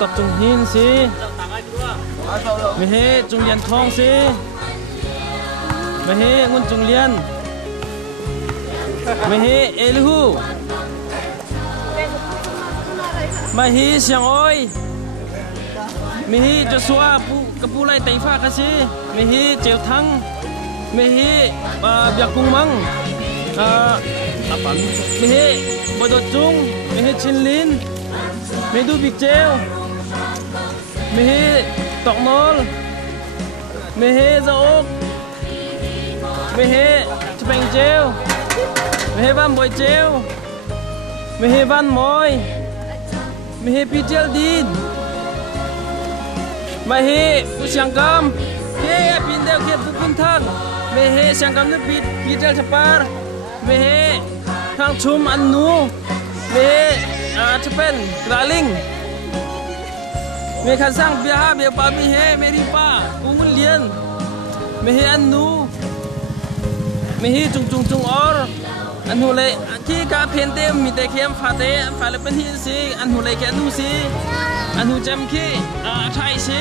tập trung hin si mẹ he trung liên thong si mẹ he ngun trung liên mẹ he elihu mẹ he siang oi mẹ he Joshua kapulai taifa kasi mẹ he cheo thang mẹ he biak kung mang mẹ he bodot chung mẹ he chinlin mẹ du big cheo mẹ he tọc nol mẹ he zaok mẹ he chupeng cheo mẹ he van boy cheo mẹ he van moi mẹ he pichel din mẹ he usiang kam ke pindel ke pupun thang mẹ he siang kam ne pichel chapar mẹ he thang chum an nu mẹ he chupen kraling mẹ khăn sang bia ha bia pa mi he mẹ ri pa umun lian mẹ he an nu mẹ he chung or an hu le ki ka phen te mi te khem fa le pen hi si an hu le ke nu si an hu jam ki thai si